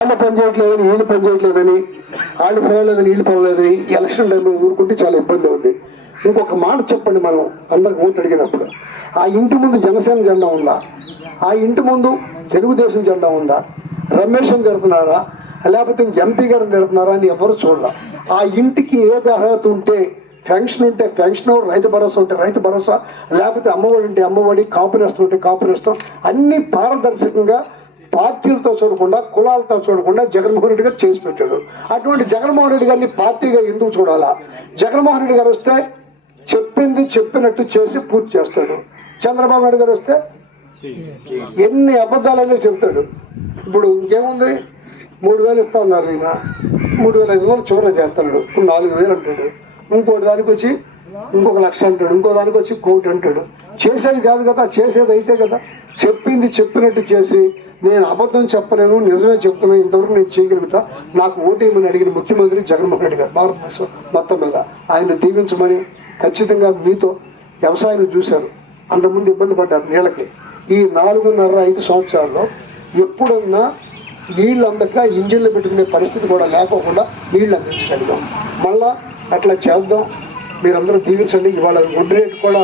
వాళ్ళు పని చేయట్లేదని వీళ్ళు పని చేయట్లేదని వాళ్ళు పర్వాలేదని వీళ్ళు పర్వాలేదని ఎలక్షన్ టైంలో ఊరుకుంటే చాలా ఇబ్బంది అవుతుంది. ఇంకొక మాట చెప్పండి, మనం అందరికి ఓటు అడిగినప్పుడు ఆ ఇంటి ముందు జనసేన జెండా ఉందా, ఆ ఇంటి ముందు తెలుగుదేశం జెండా ఉందా, రమేష్ అని తిడుతున్నారా లేకపోతే ఎంపీ గారిని తిడుతున్నారా అని ఎవరు చూడాల. ఆ ఇంటికి ఏది అర్హత ఉంటే పెన్షన్ ఉంటే పెన్షన్, రైతు భరోసా ఉంటే రైతు భరోసా, లేకపోతే అమ్మఒడి ఉంటే అమ్మఒడి, కాపునేస్తం ఉంటే కాపునేస్తం, అన్ని పారదర్శకంగా పార్టీలతో చూడకుండా కులాలతో చూడకుండా జగన్మోహన్ రెడ్డి గారు చేసి పెట్టాడు. అటువంటి జగన్మోహన్ రెడ్డి గారిని పార్టీగా ఎందుకు చూడాలా? జగన్మోహన్ రెడ్డి గారు వస్తే చెప్పింది చెప్పినట్టు చేసి పూర్తి చేస్తాడు. చంద్రబాబు నాయుడు గారు వస్తే ఎన్ని అబద్ధాలైనా చెప్తాడు. ఇప్పుడు ఇంకేముంది, 3,000 ఇస్తా ఉన్నారు, ఈయన 3,500 చివర చేస్తున్నాడు, 4,000 అంటాడు, ఇంకోటి దానికి వచ్చి ఇంకొక 1,00,000 అంటాడు, ఇంకో దానికి వచ్చి 1,000 అంటాడు. చేసేది కాదు కదా, చేసేది అయితే కదా. చెప్పింది చెప్పినట్టు చేసి నేను అబద్ధం చెప్పలేను నిజమే చెప్తున్నాను, ఇంతవరకు నేను చేయగలుగుతా, నాకు ఓటేయమని అడిగిన ముఖ్యమంత్రి జగన్మోహన్ రెడ్డి గారు భారతదేశం మొత్తం మీద. ఆయన దీవించమని ఖచ్చితంగా మీతో వ్యవసాయం చూశారు, అంతకుముందు ఇబ్బంది పడ్డారు నీళ్ళకి. ఈ 4.5 సంవత్సరాల్లో ఎప్పుడన్నా నీళ్ళు అందక ఇంజిన్లు పెట్టుకునే పరిస్థితి కూడా లేకోకుండా నీళ్ళు అందించగలిగాం. మళ్ళా అట్లా చేద్దాం, మీరందరూ దీవించండి. ఇవాళ వడ్డీ రేటు కూడా